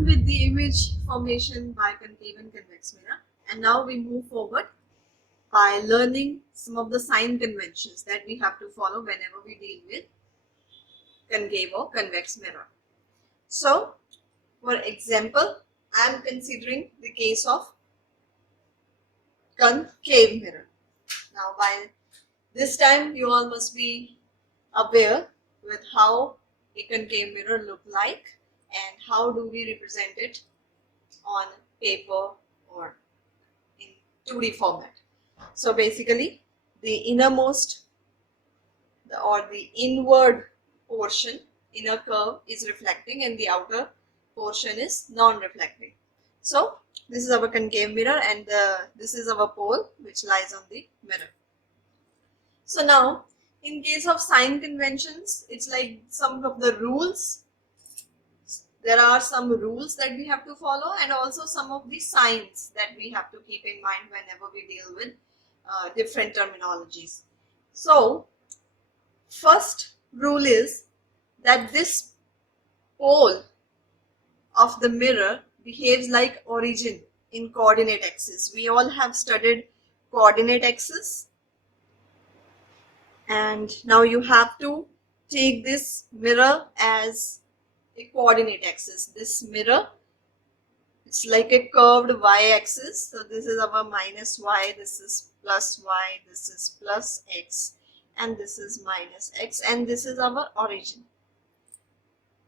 done with the image formation by concave and convex mirror, and now we move forward by learning some of the sign conventions that we have to follow whenever we deal with concave or convex mirror. So, for example, I am considering the case of concave mirror. Now, by this time, you all must be aware with how a concave mirror look like and how do we represent it on paper or in 2D format. So basically, the innermost or the inward portion, inner curve is reflecting and the outer portion is non-reflecting. So this is our concave mirror and this is our pole which lies on the mirror. So now in case of sign conventions, it's like some of the rules. There are some rules that we have to follow and also some of the signs that we have to keep in mind whenever we deal with different terminologies. So first rule is that this pole of the mirror behaves like origin in coordinate axis. We all have studied coordinate axis, and now you have to take this mirror as a coordinate axis. This mirror, it's like a curved y-axis. So this is our minus y, this is plus y, this is plus x, and this is minus x, and this is our origin.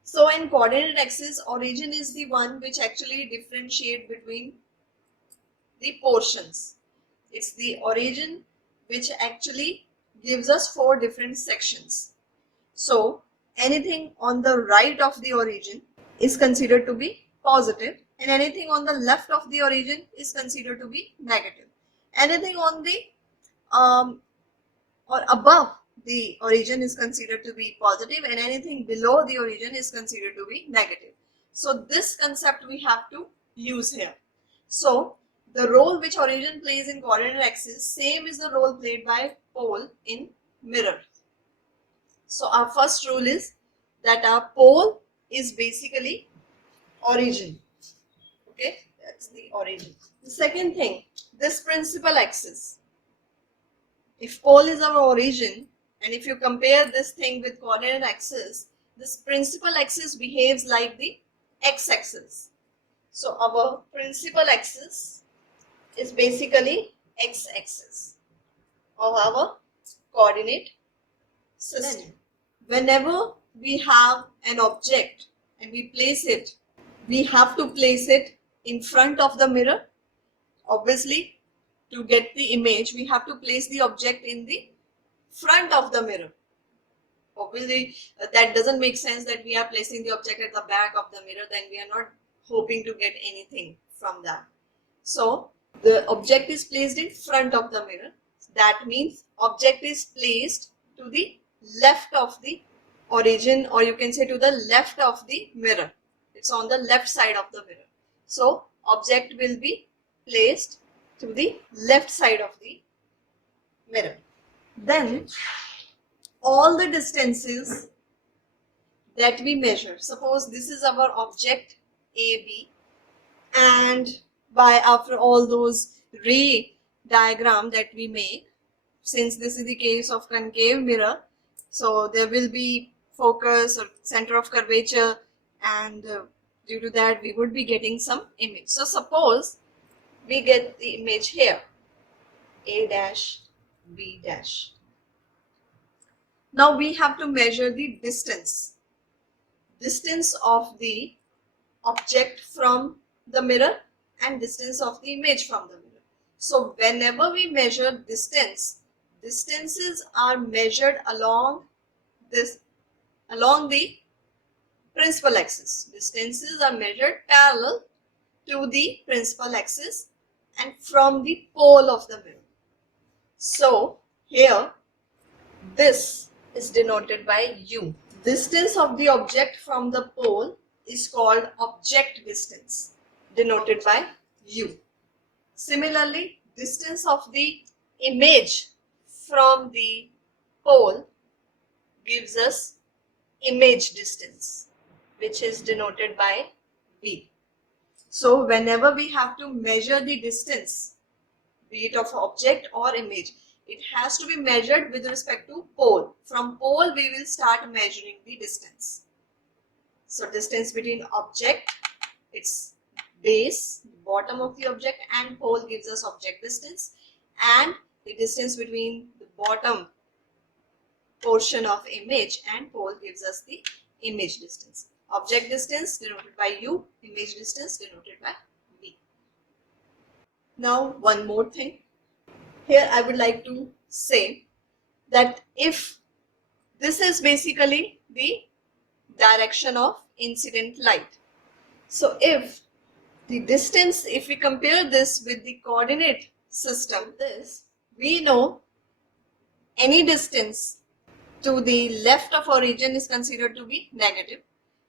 So in coordinate axis, origin is the one which actually differentiate between the portions. It's the origin which actually gives us 4 different sections. So anything on the right of the origin is considered to be positive and anything on the left of the origin is considered to be negative. Anything on the or above the origin is considered to be positive and anything below the origin is considered to be negative. So this concept we have to use here. So the role which origin plays in coordinate axis, same is the role played by pole in mirror. So our first rule is that our pole is basically origin. Okay, that's the origin. The second thing, this principal axis. If pole is our origin and if you compare this thing with coordinate axis, this principal axis behaves like the x-axis. So our principal axis is basically x-axis of our coordinate system. Whenever we have an object and we place it, we have to place it in front of the mirror. Obviously, to get the image, we have to place the object in the front of the mirror. Obviously, that doesn't make sense that we are placing the object at the back of the mirror, then we are not hoping to get anything from that. So the object is placed in front of the mirror. That means object is placed to the left of the origin, or you can say to the left of the mirror. It's on the left side of the mirror. So object will be placed to the left side of the mirror. Then all the distances that we measure, suppose this is our object AB, and after all those ray diagram that we make, since this is the case of concave mirror, so there will be focus or center of curvature, and due to that we would be getting some image. So suppose we get the image here, A dash, B dash. Now we have to measure the distance of the object from the mirror and distance of the image from the mirror. So whenever we measure distances are measured along the principal axis. Distances are measured parallel to the principal axis and from the pole of the mirror. So here this is denoted by U. Distance of the object from the pole is called object distance, denoted by U. Similarly, distance of the image from the pole gives us image distance, which is denoted by V. So whenever we have to measure the distance, be it of object or image, it has to be measured with respect to pole. From pole we will start measuring the distance. So distance between object, its base, bottom of the object, and pole gives us object distance, and the distance between the bottom portion of image and pole gives us the image distance. Object distance denoted by U, image distance denoted by V. Now one more thing. Here I would like to say that if this is basically the direction of incident light. So if the distance, if we compare this with the coordinate system, we know any distance to the left of origin is considered to be negative.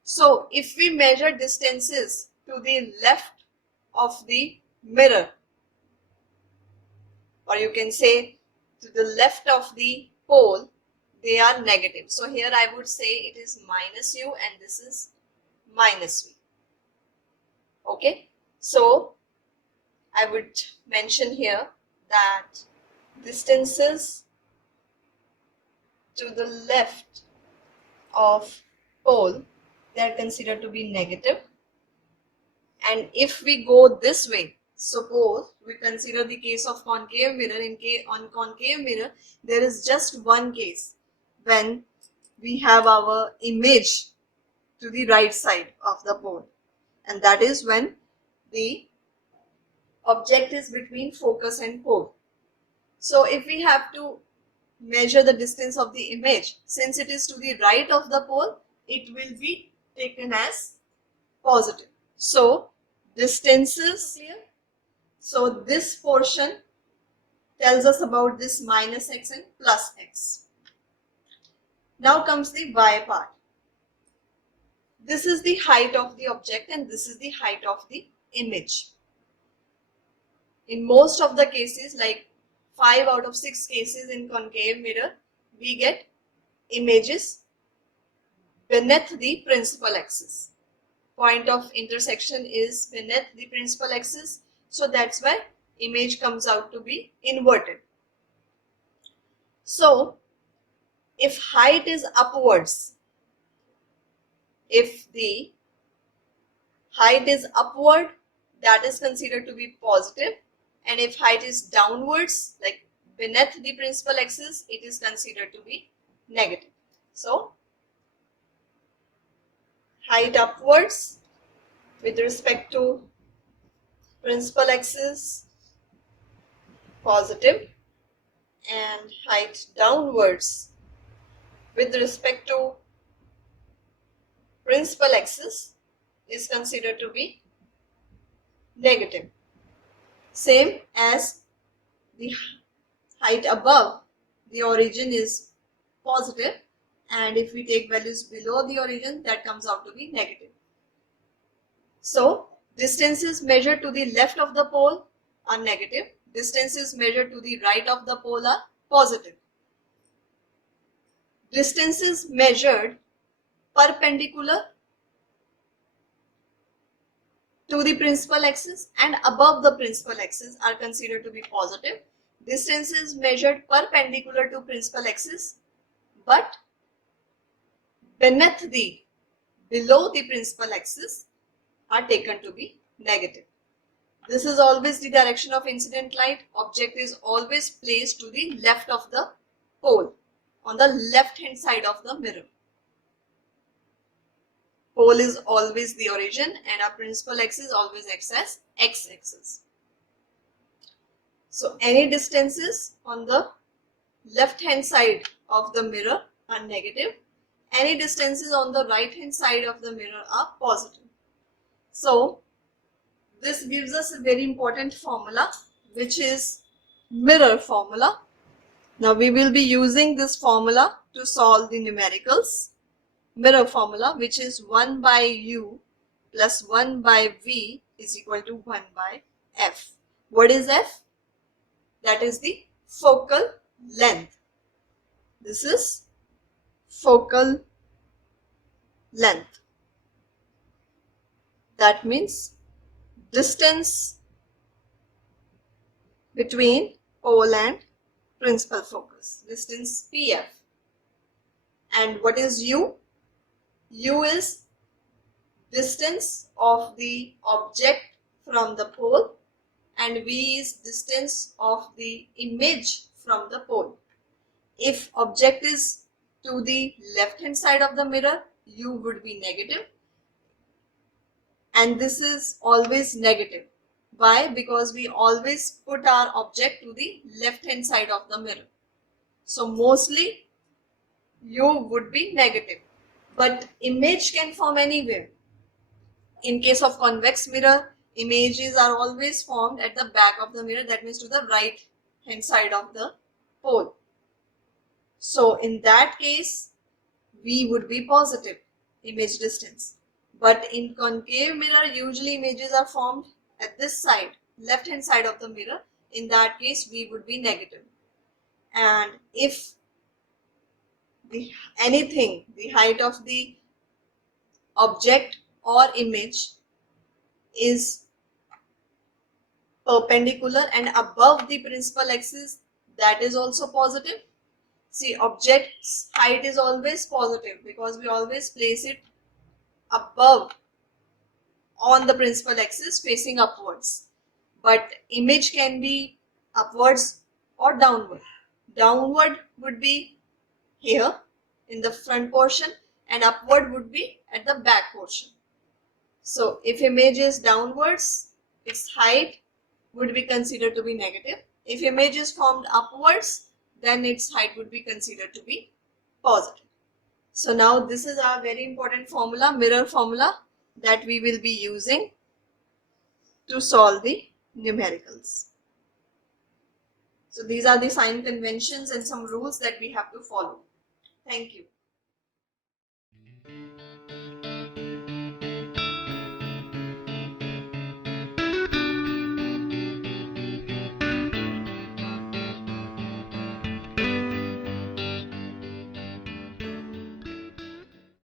So if we measure distances to the left of the mirror, or you can say to the left of the pole, they are negative. So here I would say it is minus u and this is minus v. Okay, so I would mention here that distances to the left of pole, they are considered to be negative. And if we go this way, suppose we consider the case of concave mirror. On concave mirror, there is just one case when we have our image to the right side of the pole, and that is when the object is between focus and pole. So if we have to measure the distance of the image, since it is to the right of the pole, it will be taken as positive. So distances here. So this portion tells us about this minus x and plus x. Now comes the y part. This is the height of the object and this is the height of the image. In most of the cases, like 5 out of 6 cases in concave mirror, we get images beneath the principal axis. Point of intersection is beneath the principal axis, so that's why image comes out to be inverted. So if height is upwards, if the height is upward, that is considered to be positive, and if height is downwards, like beneath the principal axis, it is considered to be negative. So height upwards with respect to principal axis, positive, and height downwards with respect to principal axis is considered to be negative. Same as the height above the origin is positive, and if we take values below the origin, that comes out to be negative. So distances measured to the left of the pole are negative. Distances measured to the right of the pole are positive. Distances measured perpendicular to the principal axis and above the principal axis are considered to be positive. Distances measured perpendicular to principal axis but beneath below the principal axis are taken to be negative. This is always the direction of incident light. Object is always placed to the left of the pole, on the left hand side of the mirror. Pole is always the origin and our principal axis always acts as x-axis. So any distances on the left hand side of the mirror are negative. Any distances on the right hand side of the mirror are positive. So this gives us a very important formula, which is mirror formula. Now we will be using this formula to solve the numericals. Mirror formula, which is 1 by u plus 1 by v is equal to 1 by f. What is f? That is the focal length. This is focal length. That means distance between pole and principal focus, distance PF. And what is U? U is distance of the object from the pole, and V is distance of the image from the pole. If object is to the left hand side of the mirror, U would be negative, and this is always negative. Why? Because we always put our object to the left hand side of the mirror. So mostly U would be negative, but image can form anywhere. In case of convex mirror, images are always formed at the back of the mirror, that means to the right hand side of the pole. So in that case, V would be positive image distance. But in concave mirror, usually images are formed at this side, left hand side of the mirror. In that case, V would be negative. And if the height of the object or image is perpendicular and above the principal axis, that is also positive. See, object's height is always positive because we always place it above on the principal axis facing upwards. But image can be upwards or downward. Downward would be here in the front portion and upward would be at the back portion. So if image is downwards, its height would be considered to be negative. If image is formed upwards, then its height would be considered to be positive. So now this is our very important formula, mirror formula, that we will be using to solve the numericals. So these are the sign conventions and some rules that we have to follow. Thank you.